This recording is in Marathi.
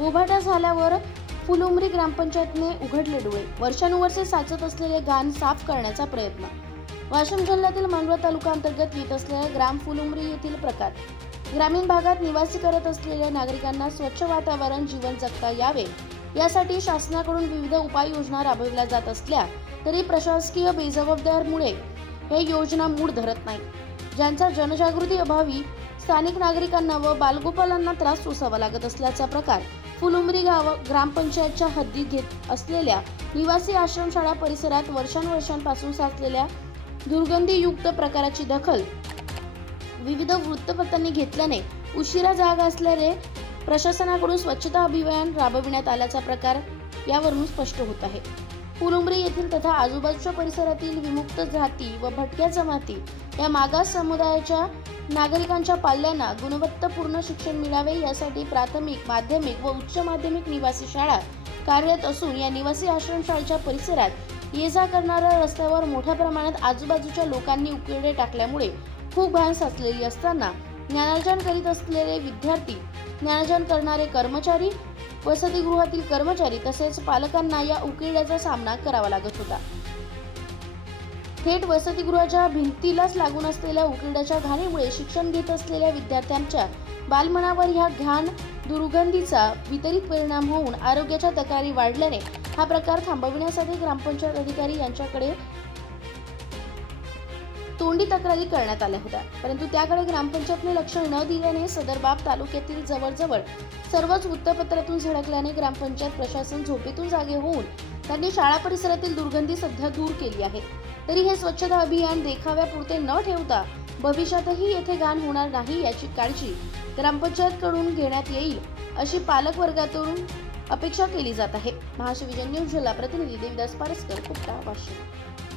बोभाटा झाल्यावर फुलुंब्री ग्रामपंचायतने उघडले डोळे. वर्षानुवर्षे साचत असलेले घाण साफ करण्याचा प्रयत्न. वाशिम जिल्ह्यातील मानवत तालुका अंतर्गत येत असलेल्या ग्राम फुलुंब्री येथील प्रकार. ग्रामीण भागात निवासी करत असलेल्या नागरिकांना स्वच्छ वातावरण जीवन जगता यावे यासाठी शासनाकडून विविध उपाययोजना राबविल्या जात असल्या तरी प्रशासकीय बेजबाबदारीमुळे हे योजना मूळ धरत नाही. ज्यांचा जनजागृती अभावी स्थानिक नागरिकांना व बालगोपालांना त्रास सोसावा लागत असल्याचा प्रकार फुलुंब्री ग्रामपंचायतच्या हद्दीत घेत असलेल्या निवासी आश्रमशाळा परिसरात वर्षांपासून साचलेल्या दुर्गंधीयुक्त प्रकाराची दखल विविध वृत्तपत्रांनी घेतल्याने उशिरा जाग असल्याने प्रशासनाकडून स्वच्छता अभियान राबविण्यात आल्याचा प्रकार यावरून स्पष्ट होत आहे. फुलुंब्री येथील तथा आजूबाजूच्या परिसरातील विमुक्त जाती व भटक्या जमाती या मागास समुदायाच्या नागरिकांच्या पाल्यांना गुणवत्तापूर्ण शिक्षण मिळावे यासाठी प्राथमिक, माध्यमिक व उच्च माध्यमिक निवासी शाळा कार्यरत असून या निवासी आश्रमशाळेच्या परिसरात ये जा करणाऱ्या रस्त्यावर मोठ्या प्रमाणात आजूबाजूच्या लोकांनी उकिरडे टाकल्यामुळे खूप घाण साचलेली असताना ज्ञानार्जन करीत असलेले विद्यार्थी, ज्ञानार्जन करणारे कर्मचारी, वसतिगृहातील कर्मचारी तसेच पालकांना या उकिरड्याचा सामना करावा लागत होता. थेट वसतिगृहाच्या भिंतीलाच लागून असलेल्या उकिरड्याच्या घाणीमुळे शिक्षण घेत असलेल्या विद्यार्थ्यांच्या बालमनावर ह्या घाण दुर्गंधीचा विपरीत परिणाम होऊन आरोग्याच्या तक्रारी वाढल्याने हा प्रकार थांबविण्यासाठी ग्रामपंचायत अधिकारी यांच्याकडे तोंडी तक्रारी करण्यात आल्या होत्या. परंतु त्याकडे ग्रामपंचायतने लक्ष न दिल्याने सदर बाब तालुक्यातील जवळजवळ सर्वच वृत्तपत्रातून झळकल्याने ग्रामपंचायत प्रशासन झोपेतून जागे होऊन त्यांनी शाळा परिसरातील दुर्गंधी सध्या दूर केली आहे. तरी हे स्वच्छता अभियान देखाव्यापुरते न ठेवता भविष्यातही येथे घाण होणार नाही याची काळजी ग्रामपंचायतकडून घेण्यात येईल अशी पालक वर्गातून अपेक्षा केली जात आहे. महाशिवजन न्यूज जिल्हा प्रतिनिधी देवदास पारस्कर, कुपटा, वाशिम.